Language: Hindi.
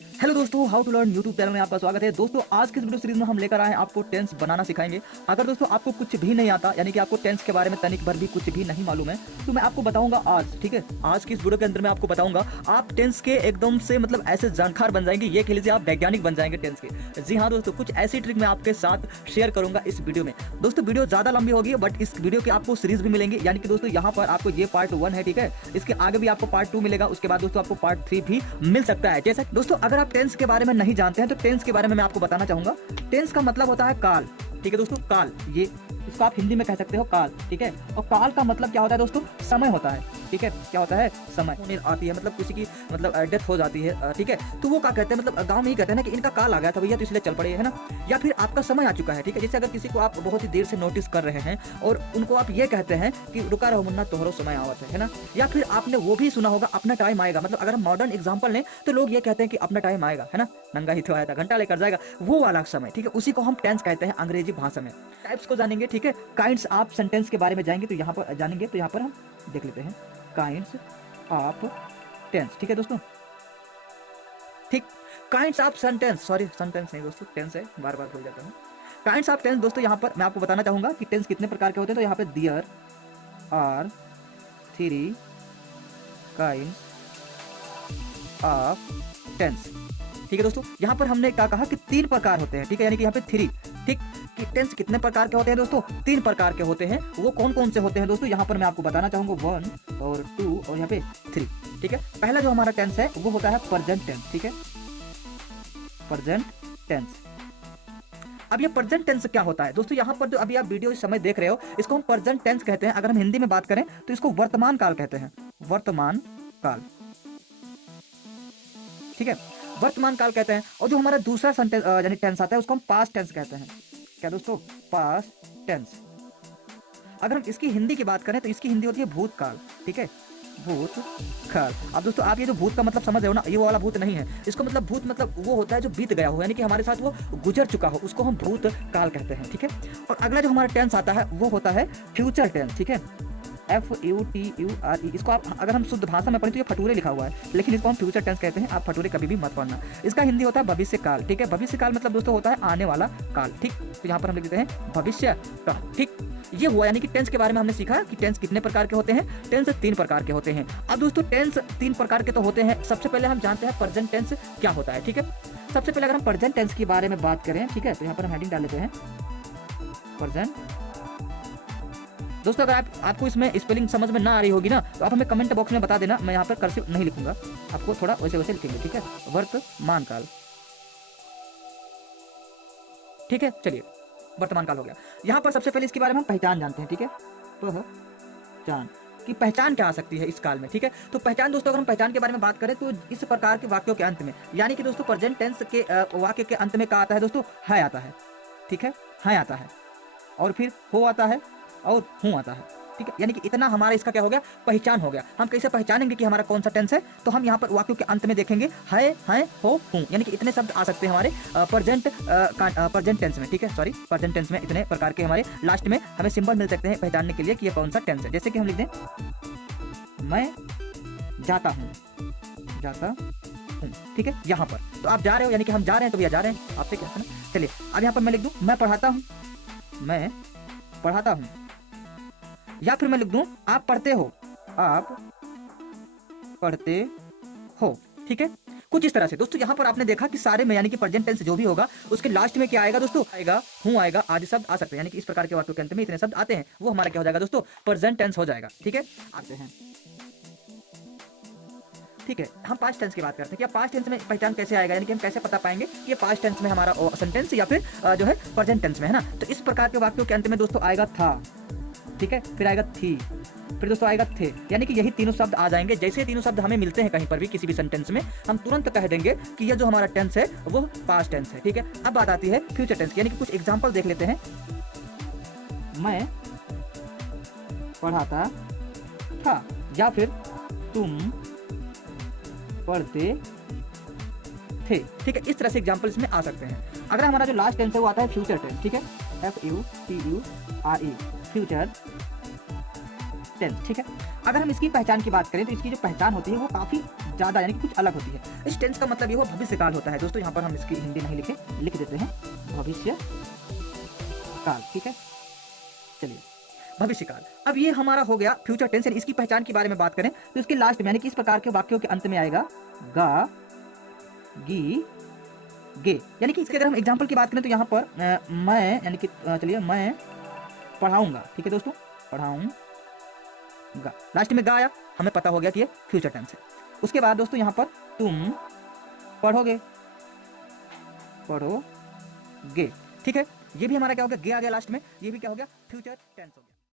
हेलो दोस्तों, how to learn YouTube channel में आपका स्वागत है। दोस्तों आज की इस वीडियो सीरीज में हम लेकर आए हैं आपको टेंस बनाना सिखाएंगे। अगर दोस्तों आपको कुछ भी नहीं आता, यानी कि आपको टेंस के बारे में तनिक भर भी कुछ भी नहीं मालूम है, तो मैं आपको बताऊंगा आज। ठीक है, आज की इस वीडियो के अंदर मैं आपको बताऊंगा आप टेंस के एकदम से मतलब ऐसे जानकार बन जाएंगे, ये कह लीजिए आप वैज्ञानिक बन जाएंगे टेंस के। जी हाँ दोस्तों, कुछ ऐसी ट्रिक मैं आपके साथ शेयर करूंगा इस वीडियो में। दोस्तों वीडियो ज्यादा लंबी होगी, बट इस वीडियो की आपको सीरीज भी मिलेंगे, यानी कि दोस्तों यहाँ पर आपको ये पार्ट 1 है। ठीक है, इसके आगे भी आपको पार्ट 2 मिलेगा, उसके बाद दोस्तों आपको पार्ट 3 भी मिल सकता है। जैसा दोस्तों अगर आप टेंस के बारे में नहीं जानते हैं तो टेंस के बारे में मैं आपको बताना चाहूंगा। टेंस का मतलब होता है काल। ठीक है दोस्तों, काल, ये इसको आप हिंदी में कह सकते हो काल। ठीक है, और काल का मतलब क्या होता है दोस्तों? समय होता है। ठीक है, क्या होता है? समय होने आती है, मतलब किसी की मतलब डेथ हो जाती है। ठीक है, तो वो क्या कहते हैं, मतलब गांव में ही कहते हैं ना कि इनका काल आ गया था भैया, तो इसलिए चल पड़े, है ना। या फिर आपका समय आ चुका है। ठीक है, जैसे अगर किसी को आप बहुत ही देर से नोटिस कर रहे हैं और उनको आप ये कहते हैं कि रुका रहो मुन्ना तोहरो समय आवत है ना। या फिर आपने वो भी सुना होगा अपना टाइम आएगा, मतलब अगर हम मॉडर्न एग्जाम्पल लें तो लोग ये कहते हैं कि अपना टाइम आएगा, है ना, नंगा ही तो आया था घंटा लेकर जाएगा, वो वाला समय। ठीक है, उसी को हम टेंस कहते हैं अंग्रेजी भाषा में। टाइप्स को जानेंगे। ठीक है, काइंड्स ऑफ सेंटेंस के बारे में जाएंगे तो यहाँ पर जानेंगे, तो यहाँ पर हम देख लेते हैं काइंड्स ऑफ टेंस। ठीक है दोस्तों, ठीक, kinds of sentence, sorry sentence नहीं दोस्तों, टेंस है, बार बार भूल जाता हूँ। काइंड्स ऑफ टेंस दोस्तों, यहाँ पर मैं आपको बताना चाहूंगा कि टेंस कितने प्रकार के होते हैं। तो यहाँ पे there are 3 kinds of tense. ठीक है दोस्तों, यहाँ पर हमने क्या कहा कि 3 प्रकार होते हैं। ठीक है, यानी कि यहाँ पे 3। ठीक, कि टेंस कितने प्रकार के होते हैं दोस्तों? 3 प्रकार के होते हैं। वो कौन कौन से होते हैं दोस्तों? यहाँ पर मैं आपको बताना चाहूंगा 1 और 2 और यहाँ पे 3। ठीक है, पहला जो हमारा टेंस है वो होता है प्रेजेंट टेंस। ठीक है, प्रेजेंट टेंस। अब ये प्रेजेंट टेंस क्या होता है दोस्तों? यहाँ पर जो अभी आप वीडियो इस समय देख रहे हो, इसको हम प्रेजेंट टेंस कहते हैं। अगर हम हिंदी में बात करें तो इसको वर्तमान काल कहते हैं, वर्तमान काल। ठीक है, वर्तमान काल कहते हैं। और जो हमारा दूसरा सेंटेंस यानी टेंस आता है उसको हम पास्ट टेंस कहते हैं। क्या दोस्तों? Past tense. अगर हम इसकी हिंदी की बात करें तो इसकी हिंदी होती है भूतकाल। ठीक है, भूतकाल। अब दोस्तों आप ये जो भूत का मतलब समझ रहे हो ना, ये वाला भूत नहीं है। इसको मतलब भूत मतलब वो होता है जो बीत गया हो, यानी कि हमारे साथ वो गुजर चुका हो, उसको हम भूतकाल कहते हैं। ठीक है, और अगला जो हमारा टेंस आता है वो होता है फ्यूचर टेंस। ठीक है, FUTURE। इसको आप अगर हम शुद्ध भाषा में पढ़ें तो ये फटूरे लिखा हुआ है, लेकिन इसको हम फ्यूचर टेंस कहते हैं। आप फटूरे कभी भी मत पढ़ना। इसका हिंदी होता है भविष्य काल। ठीक है, भविष्य काल मतलब दोस्तों होता है आने वाला काल। ठीक, तो यहाँ पर हम लिख देते हैं भविष्य काल। ठीक, ये हुआ, यानी कि टेंस के बारे में हमने सीखा कि टेंस कितने प्रकार के होते हैं। टेंस 3 प्रकार के होते हैं। अब दोस्तों टेंस 3 प्रकार के तो होते हैं। सबसे पहले हम जानते हैं प्रेजेंट टेंस क्या होता है। ठीक है, सबसे पहले अगर हम प्रेजेंट टेंस के बारे में बात करें, ठीक है, तो यहाँ पर हम हेडिंग डाल लेते हैं प्रेजेंट। दोस्तों अगर आपको इसमें स्पेलिंग समझ में ना आ रही होगी ना, तो आप हमें कमेंट बॉक्स में बता देना। मैं यहाँ पर कर्सिव नहीं लिखूंगा, आपको थोड़ा वैसे वैसे लिखेंगे। ठीक है, वर्तमान काल। ठीक है, चलिए वर्तमान काल हो गया। यहाँ पर सबसे पहले इसके बारे में हम पहचान जानते हैं। ठीक है, पहचान की पहचान क्या आ सकती है इस काल में। ठीक है, तो पहचान दोस्तों अगर हम पहचान के बारे में बात करें तो इस प्रकार के वाक्यों के अंत में, यानी कि दोस्तों प्रेजेंट टेंस के वाक्य के अंत में क्या आता है दोस्तों? है आता है। ठीक है, है आता है, और फिर हो आता है, और हूँ आता है। ठीक है, यानी कि इतना हमारा इसका क्या हो गया? पहचान हो गया। हम कैसे पहचानेंगे कि हमारा कौन सा टेंस है? तो हम यहाँ पर वाक्यों के अंत में देखेंगे है, हो, हूँ, यानी कि इतने शब्द आ सकते हैं हमारे प्रेजेंट टेंस में। ठीक है, सॉरी, प्रेजेंट टेंस में इतने प्रकार के हमारे लास्ट में हमें सिंबल मिल सकते हैं पहचानने के लिए कि ये कौन सा टेंस है। जैसे कि हम लिख दें मैं जाता हूँ, जाता हूँ। ठीक है, यहाँ पर तो आप जा रहे हो, यानी कि हम जा रहे हैं, तो भैया जा रहे हैं आपसे क्या है ना। चलिए अब यहाँ पर मैं लिख दूँ मैं पढ़ाता हूँ, मैं पढ़ाता हूँ। या फिर मैं लिख दूं आप पढ़ते हो, आप पढ़ते हो। ठीक है, कुछ इस तरह से दोस्तों। यहाँ पर आपने देखा कि सारे में यानी कि प्रेजेंट टेंस जो भी होगा उसके लास्ट में क्या आएगा दोस्तों? आएगा, हूँ आएगा, आदि शब्द आ सकते हैं। यानी कि इस प्रकार के वाक्यों के अंत में इतने शब्द आते हैं, वो हमारा क्या हो जाएगा दोस्तों? प्रेजेंट टेंस हो जाएगा। ठीक है, आते हैं। ठीक है, हम पास्ट टेंस की बात करते हैं कि पास्ट टेंस में पहचान कैसे आएगा, यानी कि हम कैसे पता पाएंगे कि ये पास्ट टेंस में हमारा सेंटेंस या फिर जो है प्रेजेंट टेंस में, है ना। तो इस प्रकार के वाक्यों के अंत में दोस्तों आएगा था। ठीक है, फिर आएगा थी, फिर दोस्तों आएगा थे, यानी कि यही तीनों शब्द आ जाएंगे। जैसे ये तीनों शब्द हमें मिलते हैं कहीं पर भी किसी भी सेंटेंस में, हम तुरंत कह देंगे कि ये जो हमारा टेंस है वो पास्ट टेंस है। ठीक है, अब बात आती है फ्यूचर टेंस की, यानी कि कुछ एग्जांपल देख लेते हैं। मैं पढ़ाता था, या फिर तुम पढ़ते थे। ठीक है, इस तरह से एग्जांपल इसमें आ सकते हैं। अगर हमारा जो लास्ट टेंस है वो आता है फ्यूचर टेंस। ठीक है, FUTURE, फ्यूचर टेंस। ठीक है, अगर हम इसकी पहचान की बात करें तो इसकी जो पहचान होती है वो काफ़ी ज़्यादा यानी कि कुछ अलग होती है। इस टेंस का मतलब ये हो भविष्य काल होता है दोस्तों। यहाँ पर हम इसकी हिंदी नहीं लिखे, लिख देते हैं भविष्य काल, ठीक है। चलिए, भविष्य काल। अब ये हमारा हो गया फ्यूचर टेंस। इसकी पहचान के बारे में बात करें तो इसके लास्ट में यानी कि इस प्रकार के वाक्यों के अंत में आएगा गा, गी, गे। यानी कि इसके अगर हम एग्जाम्पल की बात करें तो यहाँ पर मैं यानी कि चलिए मैं पढ़ाऊंगा, ठीक है दोस्तों, पढ़ाऊंगा। लास्ट में गा आया, हमें पता हो गया कि ये फ्यूचर टेंस है। उसके बाद दोस्तों यहाँ पर तुम पढ़ोगे, पढ़ोगे, ठीक है। ये भी हमारा क्या हो गया, गे आ गया लास्ट में, ये भी क्या हो गया, फ्यूचर टेंस हो गया।